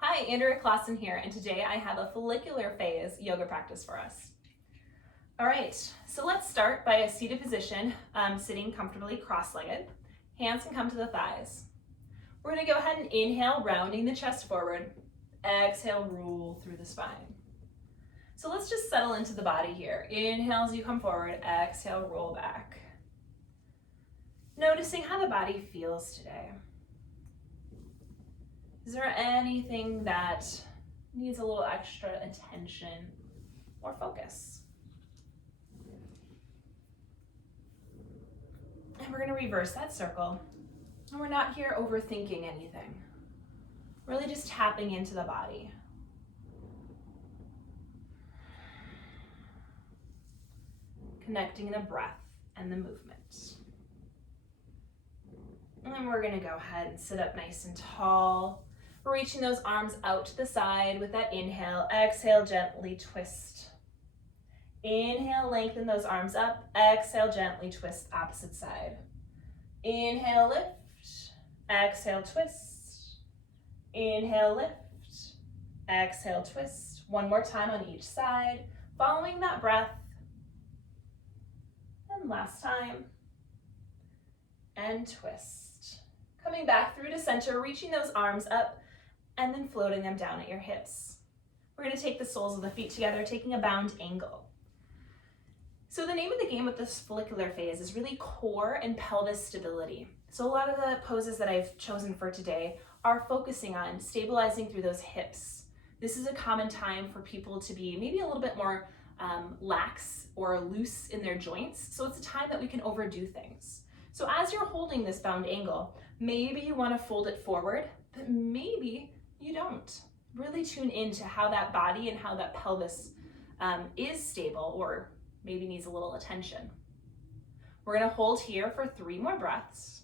Hi, Andrea Clausen here, and today I have a follicular phase yoga practice for us. All right, so let's start by a seated position, sitting comfortably cross-legged. Hands can come to the thighs. We're gonna go ahead and inhale, rounding the chest forward. Exhale, roll through the spine. So let's just settle into the body here. Inhale as you come forward, exhale, roll back. Noticing how the body feels today. Is there anything that needs a little extra attention or focus? And we're going to reverse that circle. And we're not here overthinking anything. Really just tapping into the body. Connecting the breath and the movement. And then we're going to go ahead and sit up nice and tall. Reaching those arms out to the side with that inhale. Exhale, gently twist. Inhale, lengthen those arms up. Exhale, gently twist opposite side. Inhale, lift. Exhale, twist. Inhale, lift. Exhale, twist. One more time on each side. Following that breath. And last time. And twist. Coming back through to center, reaching those arms up, and then floating them down at your hips. We're going to take the soles of the feet together, taking a bound angle. So the name of the game with this follicular phase is really core and pelvis stability. So a lot of the poses that I've chosen for today are focusing on stabilizing through those hips. This is a common time for people to be maybe a little bit more lax or loose in their joints. So it's a time that we can overdo things. So as you're holding this bound angle, maybe you want to fold it forward, but maybe you don't. Really tune into how that body and how that pelvis is stable or maybe needs a little attention. We're going to hold here for 3 more breaths.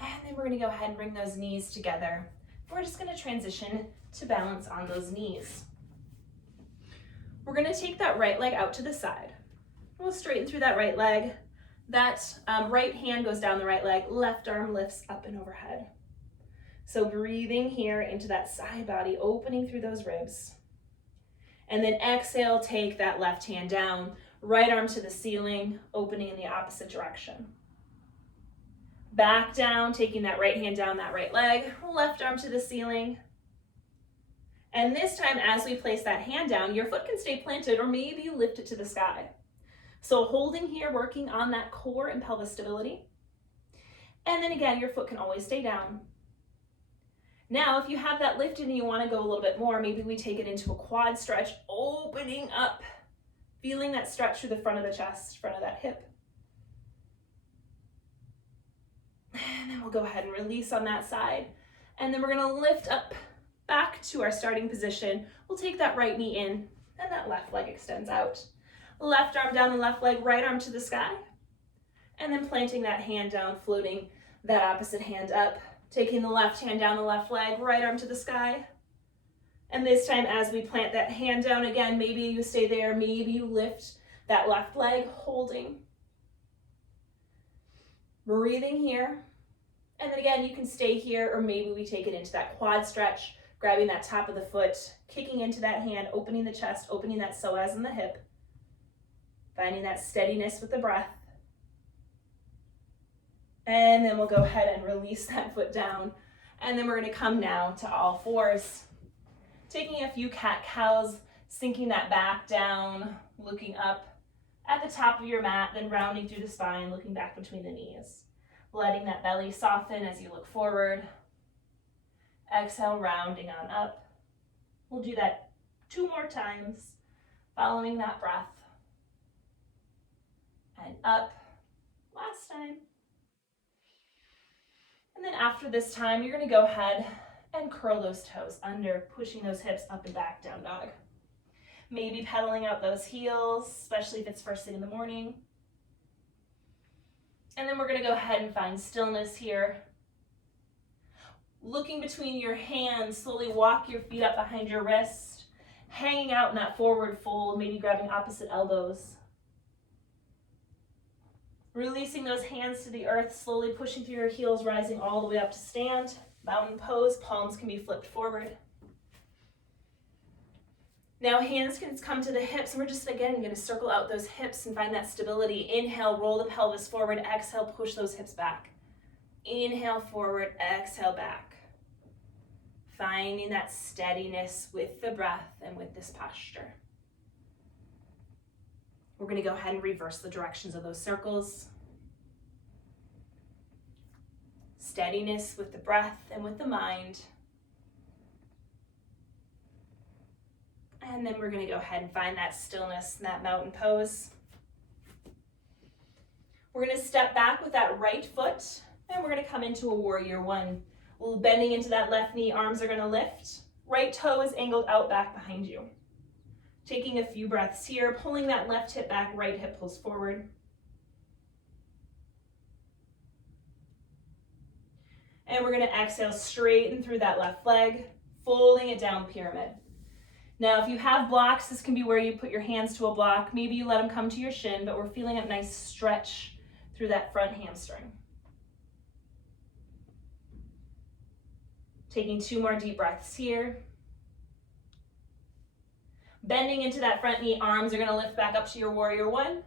And then we're going to go ahead and bring those knees together. We're just going to transition to balance on those knees. We're going to take that right leg out to the side. We'll straighten through that right leg. That right hand goes down the right leg, left arm lifts up and overhead. So breathing here into that side body, opening through those ribs. And then exhale, take that left hand down, right arm to the ceiling, opening in the opposite direction. Back down, taking that right hand down that right leg, left arm to the ceiling. And this time, as we place that hand down, your foot can stay planted or maybe you lift it to the sky. So holding here, working on that core and pelvis stability. And then again, your foot can always stay down. Now, if you have that lifted and you want to go a little bit more, maybe we take it into a quad stretch, opening up, feeling that stretch through the front of the chest, front of that hip. And then we'll go ahead and release on that side. And then we're going to lift up back to our starting position. We'll take that right knee in and that left leg extends out. Left arm down the left leg, right arm to the sky. And then planting that hand down, floating that opposite hand up. Taking the left hand down the left leg, right arm to the sky. And this time as we plant that hand down again, maybe you stay there, maybe you lift that left leg, holding. Breathing here. And then again, you can stay here or maybe we take it into that quad stretch, grabbing that top of the foot, kicking into that hand, opening the chest, opening that psoas in the hip. Finding that steadiness with the breath. And then we'll go ahead and release that foot down. And then we're going to come now to all fours. Taking a few cat-cows, sinking that back down, looking up at the top of your mat, then rounding through the spine, looking back between the knees. Letting that belly soften as you look forward. Exhale, rounding on up. We'll do that 2 more times, following that breath. And up, last time. And then after this time, you're going to go ahead and curl those toes under, pushing those hips up and back, down dog. Maybe pedaling out those heels, especially if it's first thing in the morning. And then we're going to go ahead and find stillness here. Looking between your hands, slowly walk your feet up behind your wrist, hanging out in that forward fold, maybe grabbing opposite elbows. Releasing those hands to the earth, slowly pushing through your heels, rising all the way up to stand. Mountain pose, palms can be flipped forward. Now hands can come to the hips, and we're just, again, going to circle out those hips and find that stability. Inhale, roll the pelvis forward. Exhale, push those hips back. Inhale, forward. Exhale, back. Finding that steadiness with the breath and with this posture. We're going to go ahead and reverse the directions of those circles. Steadiness with the breath and with the mind. And then we're going to go ahead and find that stillness in that mountain pose. We're going to step back with that right foot, and we're going to come into a warrior one. We're bending into that left knee, arms are going to lift. Right toe is angled out back behind you. Taking a few breaths here, pulling that left hip back, right hip pulls forward. And we're going to exhale, straighten through that left leg, folding it down, pyramid. Now, if you have blocks, this can be where you put your hands to a block. Maybe you let them come to your shin, but we're feeling a nice stretch through that front hamstring. Taking 2 more deep breaths here. Bending into that front knee, arms are going to lift back up to your warrior one.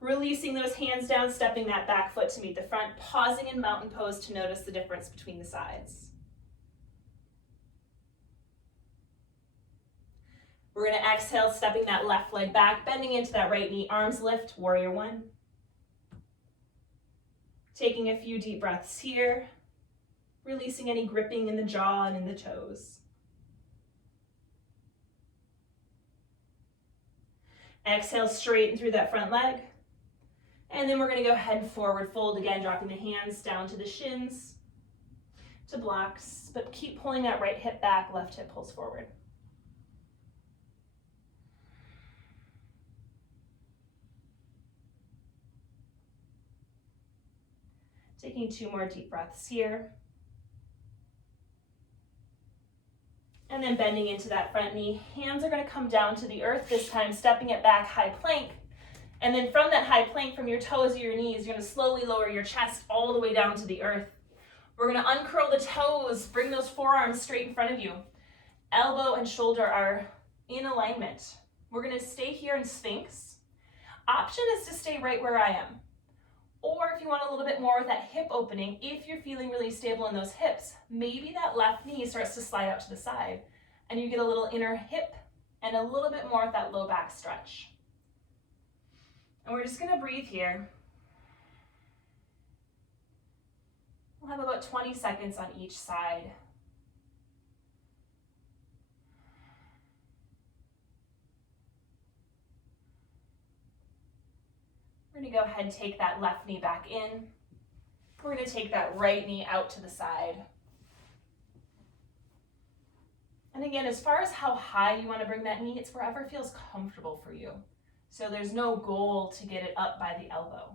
Releasing those hands down, stepping that back foot to meet the front, pausing in mountain pose to notice the difference between the sides. We're going to exhale, stepping that left leg back, bending into that right knee, arms lift, warrior one. Taking a few deep breaths here, releasing any gripping in the jaw and in the toes. Exhale, straighten through that front leg. And then we're going to go ahead and forward fold again, dropping the hands down to the shins, to blocks, but keep pulling that right hip back, left hip pulls forward. Taking 2 more deep breaths here. And then bending into that front knee. Hands are going to come down to the earth this time, stepping it back, high plank. And then from that high plank, from your toes to your knees, you're going to slowly lower your chest all the way down to the earth. We're going to uncurl the toes, bring those forearms straight in front of you. Elbow and shoulder are in alignment. We're going to stay here in Sphinx. Option is to stay right where I am. Or if you want a little bit more with that hip opening, if you're feeling really stable in those hips, maybe that left knee starts to slide out to the side and you get a little inner hip and a little bit more with that low back stretch. And we're just going to breathe here. We'll have about 20 seconds on each side. We're going to go ahead and take that left knee back in. We're going to take that right knee out to the side. And again, as far as how high you want to bring that knee, it's wherever feels comfortable for you. So there's no goal to get it up by the elbow.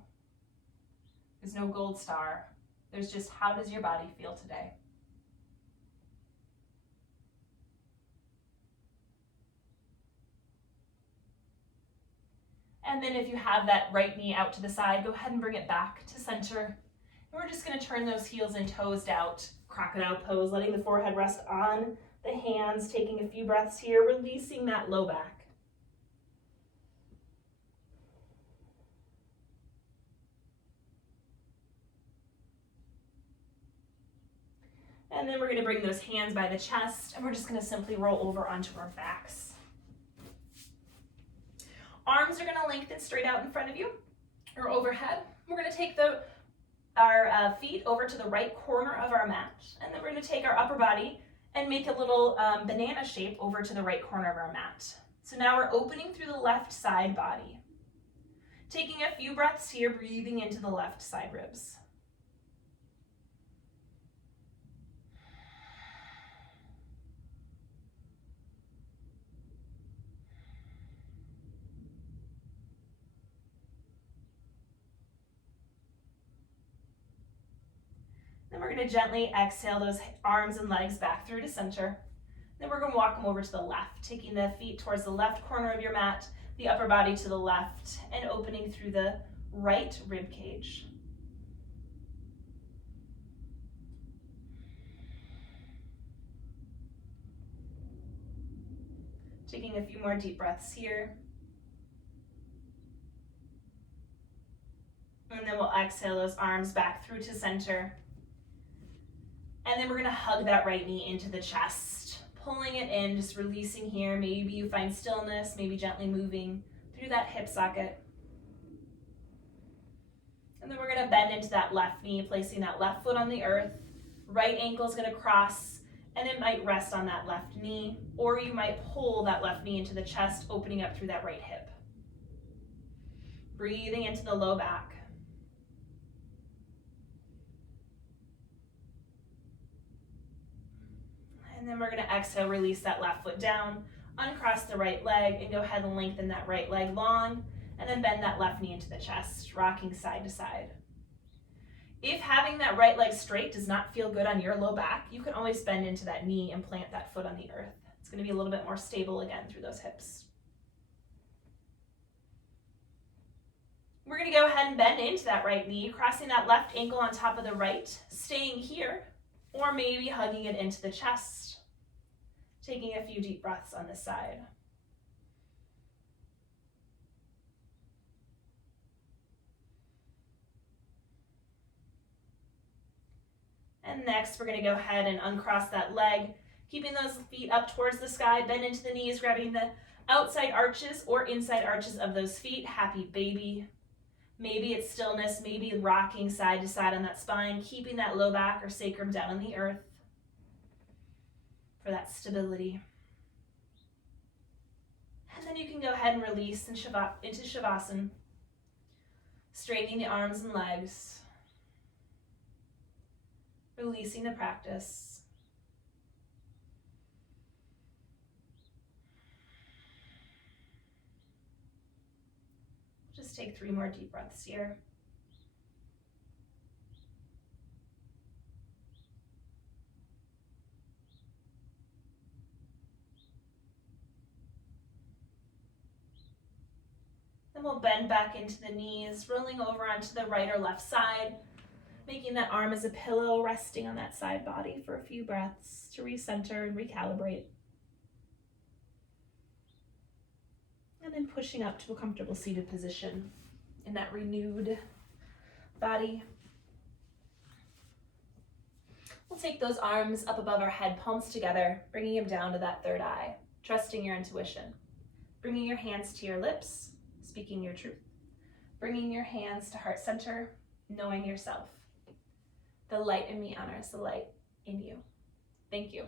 There's no gold star. There's just how does your body feel today? And then if you have that right knee out to the side, go ahead and bring it back to center. And we're just going to turn those heels and toes out. Crocodile pose, letting the forehead rest on the hands, taking a few breaths here, releasing that low back. And then we're going to bring those hands by the chest, and we're just going to simply roll over onto our backs. Arms are going to lengthen straight out in front of you or overhead. We're going to take our feet over to the right corner of our mat, and then we're going to take our upper body and make a little banana shape over to the right corner of our mat. So now we're opening through the left side body. Taking a few breaths here, breathing into the left side ribs. Then we're going to gently exhale those arms and legs back through to center. Then we're going to walk them over to the left, taking the feet towards the left corner of your mat, the upper body to the left, and opening through the right rib cage. Taking a few more deep breaths here. And then we'll exhale those arms back through to center. And then we're gonna hug that right knee into the chest, pulling it in, just releasing here. Maybe you find stillness, maybe gently moving through that hip socket. And then we're gonna bend into that left knee, placing that left foot on the earth. Right ankle's gonna cross, and it might rest on that left knee, or you might pull that left knee into the chest, opening up through that right hip. Breathing into the low back. And then we're gonna exhale, release that left foot down, uncross the right leg, and go ahead and lengthen that right leg long, and then bend that left knee into the chest, rocking side to side. If having that right leg straight does not feel good on your low back, you can always bend into that knee and plant that foot on the earth. It's gonna be a little bit more stable again through those hips. We're gonna go ahead and bend into that right knee, crossing that left ankle on top of the right, staying here, or maybe hugging it into the chest. Taking a few deep breaths on this side. And next, we're gonna go ahead and uncross that leg, keeping those feet up towards the sky, bend into the knees, grabbing the outside arches or inside arches of those feet, happy baby. Maybe it's stillness, maybe rocking side to side on that spine, keeping that low back or sacrum down on the earth for that stability. And then you can go ahead and release into Shavasana, straightening the arms and legs, releasing the practice. Just take 3 more deep breaths here. Then we'll bend back into the knees, rolling over onto the right or left side, making that arm as a pillow, resting on that side body for a few breaths to recenter and recalibrate. And then pushing up to a comfortable seated position in that renewed body. We'll take those arms up above our head, palms together, bringing them down to that third eye, trusting your intuition. Bringing your hands to your lips, speaking your truth. Bringing your hands to heart center, knowing yourself. The light in me honors the light in you. Thank you.